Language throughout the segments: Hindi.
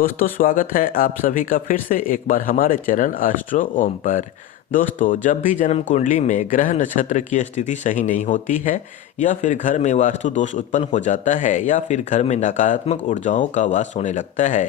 दोस्तों स्वागत है आप सभी का फिर से एक बार हमारे चैनल एस्ट्रो ओम पर। दोस्तों जब भी जन्म कुंडली में ग्रह नक्षत्र की स्थिति सही नहीं होती है या फिर घर में वास्तु दोष उत्पन्न हो जाता है या फिर घर में नकारात्मक ऊर्जाओं का वास होने लगता है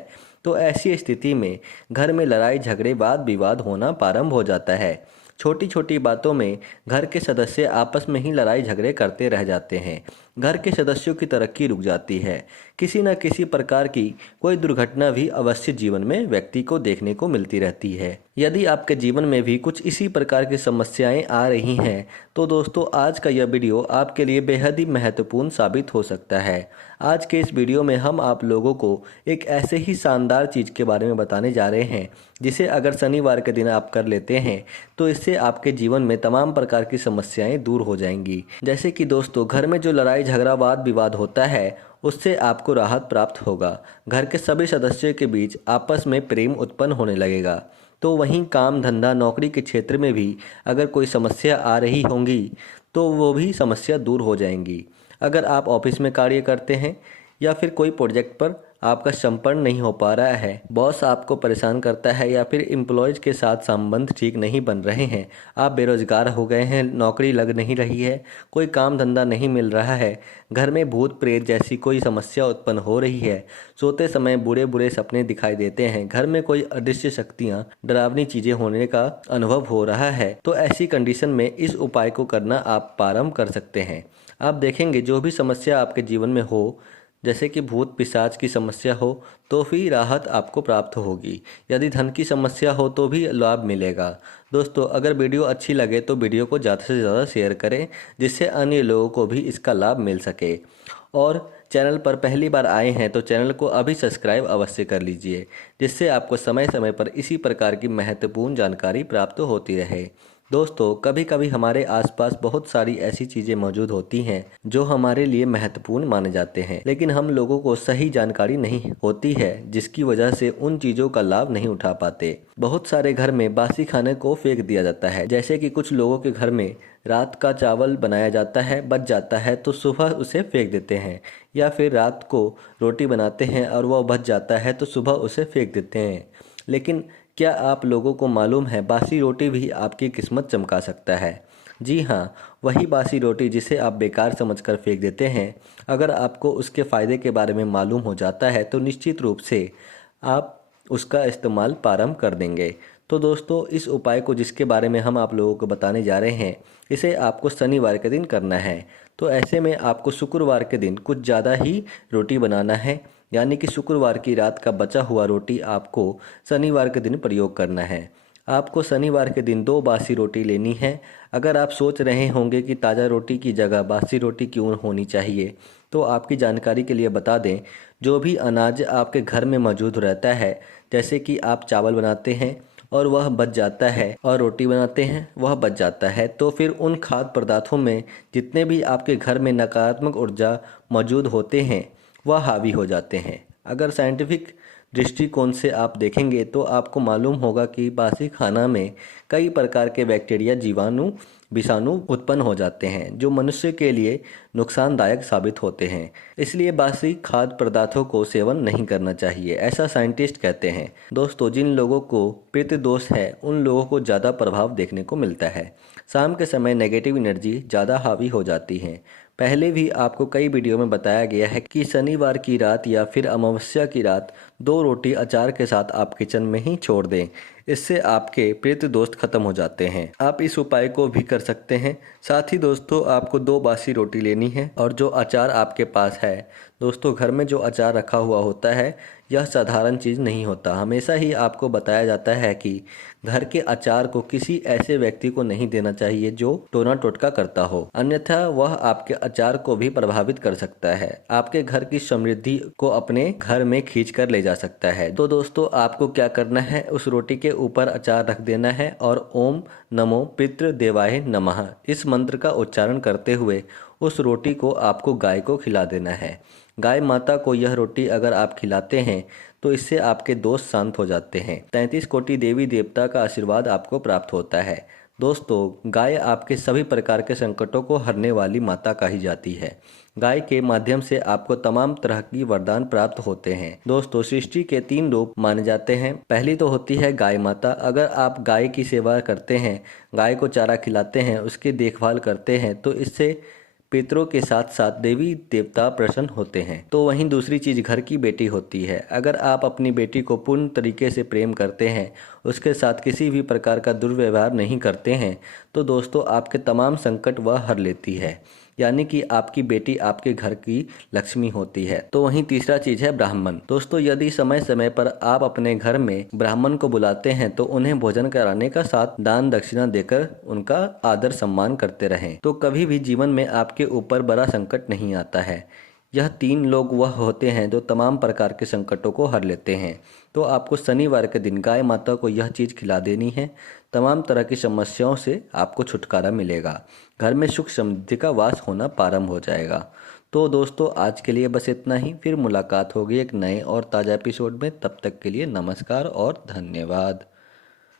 तो ऐसी स्थिति में घर में लड़ाई झगड़े वाद विवाद होना प्रारंभ हो जाता है। छोटी छोटी बातों में घर के सदस्य आपस में ही लड़ाई झगड़े करते रह जाते हैं। घर के सदस्यों की तरक्की रुक जाती है। किसी न किसी प्रकार की कोई दुर्घटना भी अवश्य जीवन में व्यक्ति को देखने को मिलती रहती है। यदि आपके जीवन में भी कुछ इसी प्रकार की समस्याएं आ रही हैं तो दोस्तों आज का यह वीडियो आपके लिए बेहद ही महत्वपूर्ण साबित हो सकता है। आज के इस वीडियो में हम आप लोगों को एक ऐसे ही शानदार चीज़ के बारे में बताने जा रहे हैं जिसे अगर शनिवार के दिन आप कर लेते हैं तो इससे आपके जीवन में तमाम प्रकार की समस्याएं दूर हो जाएंगी। जैसे कि दोस्तों घर में जो लड़ाई झगड़ा वाद विवाद होता है उससे आपको राहत प्राप्त होगा। घर के सभी सदस्यों के बीच आपस में प्रेम उत्पन्न होने लगेगा। तो वहीं काम धंधा नौकरी के क्षेत्र में भी अगर कोई समस्या आ रही होंगी तो वो भी समस्या दूर हो जाएंगी। अगर आप ऑफिस में कार्य करते हैं या फिर कोई प्रोजेक्ट पर आपका संपर्क नहीं हो पा रहा है, बॉस आपको परेशान करता है या फिर एम्प्लॉयज़ के साथ संबंध ठीक नहीं बन रहे हैं, आप बेरोजगार हो गए हैं, नौकरी लग नहीं रही है, कोई काम धंधा नहीं मिल रहा है, घर में भूत प्रेत जैसी कोई समस्या उत्पन्न हो रही है, सोते समय बुरे बुरे सपने दिखाई देते हैं, घर में कोई अदृश्य शक्तियाँ डरावनी चीज़ें होने का अनुभव हो रहा है, तो ऐसी कंडीशन में इस उपाय को करना आप प्रारंभ कर सकते हैं। आप देखेंगे जो भी समस्या आपके जीवन में हो, जैसे कि भूत पिशाच की समस्या हो तो भी राहत आपको प्राप्त होगी। यदि धन की समस्या हो तो भी लाभ मिलेगा। दोस्तों अगर वीडियो अच्छी लगे तो वीडियो को ज़्यादा से ज़्यादा शेयर करें जिससे अन्य लोगों को भी इसका लाभ मिल सके। और चैनल पर पहली बार आए हैं तो चैनल को अभी सब्सक्राइब अवश्य कर लीजिए जिससे आपको समय समय पर इसी प्रकार की महत्वपूर्ण जानकारी प्राप्त होती रहे। दोस्तों कभी कभी हमारे आसपास बहुत सारी ऐसी चीज़ें मौजूद होती हैं जो हमारे लिए महत्वपूर्ण माने जाते हैं, लेकिन हम लोगों को सही जानकारी नहीं होती है जिसकी वजह से उन चीज़ों का लाभ नहीं उठा पाते। बहुत सारे घर में बासी खाने को फेंक दिया जाता है। जैसे कि कुछ लोगों के घर में रात का चावल बनाया जाता है, बच जाता है तो सुबह उसे फेंक देते हैं, या फिर रात को रोटी बनाते हैं और वह बच जाता है तो सुबह उसे फेंक देते हैं। लेकिन क्या आप लोगों को मालूम है बासी रोटी भी आपकी किस्मत चमका सकता है। जी हाँ, वही बासी रोटी जिसे आप बेकार समझकर फेंक देते हैं, अगर आपको उसके फ़ायदे के बारे में मालूम हो जाता है तो निश्चित रूप से आप उसका इस्तेमाल प्रारंभ कर देंगे। तो दोस्तों इस उपाय को जिसके बारे में हम आप लोगों को बताने जा रहे हैं इसे आपको शनिवार के दिन करना है। तो ऐसे में आपको शुक्रवार के दिन कुछ ज़्यादा ही रोटी बनाना है, यानी कि शुक्रवार की रात का बचा हुआ रोटी आपको शनिवार के दिन प्रयोग करना है। आपको शनिवार के दिन 2 बासी रोटी लेनी है। अगर आप सोच रहे होंगे कि ताज़ा रोटी की जगह बासी रोटी क्यों होनी चाहिए, तो आपकी जानकारी के लिए बता दें, जो भी अनाज आपके घर में मौजूद रहता है, जैसे कि आप चावल बनाते हैं और वह बच जाता है और रोटी बनाते हैं वह बच जाता है, तो फिर उन खाद्य पदार्थों में जितने भी आपके घर में नकारात्मक ऊर्जा मौजूद होते हैं वह हावी हो जाते हैं। अगर साइंटिफिक दृष्टिकोण से आप देखेंगे तो आपको मालूम होगा कि बासी खाना में कई प्रकार के बैक्टीरिया जीवाणु विषाणु उत्पन्न हो जाते हैं जो मनुष्य के लिए नुकसानदायक साबित होते हैं। इसलिए बासी खाद्य पदार्थों को सेवन नहीं करना चाहिए, ऐसा साइंटिस्ट कहते हैं। दोस्तों जिन लोगों को पित्त दोष है उन लोगों को ज़्यादा प्रभाव देखने को मिलता है। शाम के समय नेगेटिव एनर्जी ज़्यादा हावी हो जाती है। पहले भी आपको कई वीडियो में बताया गया है कि शनिवार की रात या फिर अमावस्या की रात 2 रोटी अचार के साथ आप किचन में ही छोड़ दें। इससे आपके प्रेत दोष खत्म हो जाते हैं। आप इस उपाय को भी कर सकते हैं। साथ ही दोस्तों आपको 2 बासी रोटी लेनी है और जो अचार आपके पास है, दोस्तों घर में जो अचार रखा हुआ होता है यह साधारण चीज़ नहीं होता। हमेशा ही आपको बताया जाता है कि घर के अचार को किसी ऐसे व्यक्ति को नहीं देना चाहिए जो टोना टोटका करता हो, अन्यथा वह आपके अचार को भी प्रभावित कर सकता है, आपके घर की समृद्धि को अपने घर में खींच कर ले जा सकता है। तो दोस्तों आपको क्या करना है, उस रोटी के ऊपर अचार रख देना है और ओम नमो पितृ देवाय नमः इस मंत्र का उच्चारण करते हुए उस रोटी को आपको गाय को खिला देना है। गाय माता को यह रोटी अगर आप खिलाते हैं तो इससे आपके दोष शांत हो जाते हैं। 33 कोटि देवी देवता का आशीर्वाद आपको प्राप्त होता है। दोस्तों, गाय आपके सभी प्रकार के संकटों को हरने वाली माता कही जाती है। गाय के माध्यम से आपको तमाम तरह की वरदान प्राप्त होते हैं। दोस्तों, सृष्टि के 3 रूप माने जाते हैं। पहली तो होती है गाय माता। अगर आप गाय की सेवा करते हैं, गाय को चारा खिलाते हैं, उसकी देखभाल करते हैं, तो इससे पितरों के साथ साथ देवी देवता प्रसन्न होते हैं। तो वहीं दूसरी चीज घर की बेटी होती है। अगर आप अपनी बेटी को पूर्ण तरीके से प्रेम करते हैं, उसके साथ किसी भी प्रकार का दुर्व्यवहार नहीं करते हैं, तो दोस्तों आपके तमाम संकट वह हर लेती है। यानी कि आपकी बेटी आपके घर की लक्ष्मी होती है। तो वहीं तीसरा चीज है ब्राह्मण। दोस्तों, यदि समय समय पर आप अपने घर में ब्राह्मण को बुलाते हैं तो उन्हें भोजन कराने का साथ दान दक्षिणा देकर उनका आदर सम्मान करते रहें, तो कभी भी जीवन में आपके ऊपर बड़ा संकट नहीं आता है। यह 3 लोग वह होते हैं जो तमाम प्रकार के संकटों को हर लेते हैं। तो आपको शनिवार के दिन गाय माता को यह चीज़ खिला देनी है। तमाम तरह की समस्याओं से आपको छुटकारा मिलेगा। घर में सुख समृद्धि का वास होना प्रारंभ हो जाएगा। तो दोस्तों, आज के लिए बस इतना ही। फिर मुलाकात होगी एक नए और ताज़ा एपिसोड में। तब तक के लिए नमस्कार और धन्यवाद।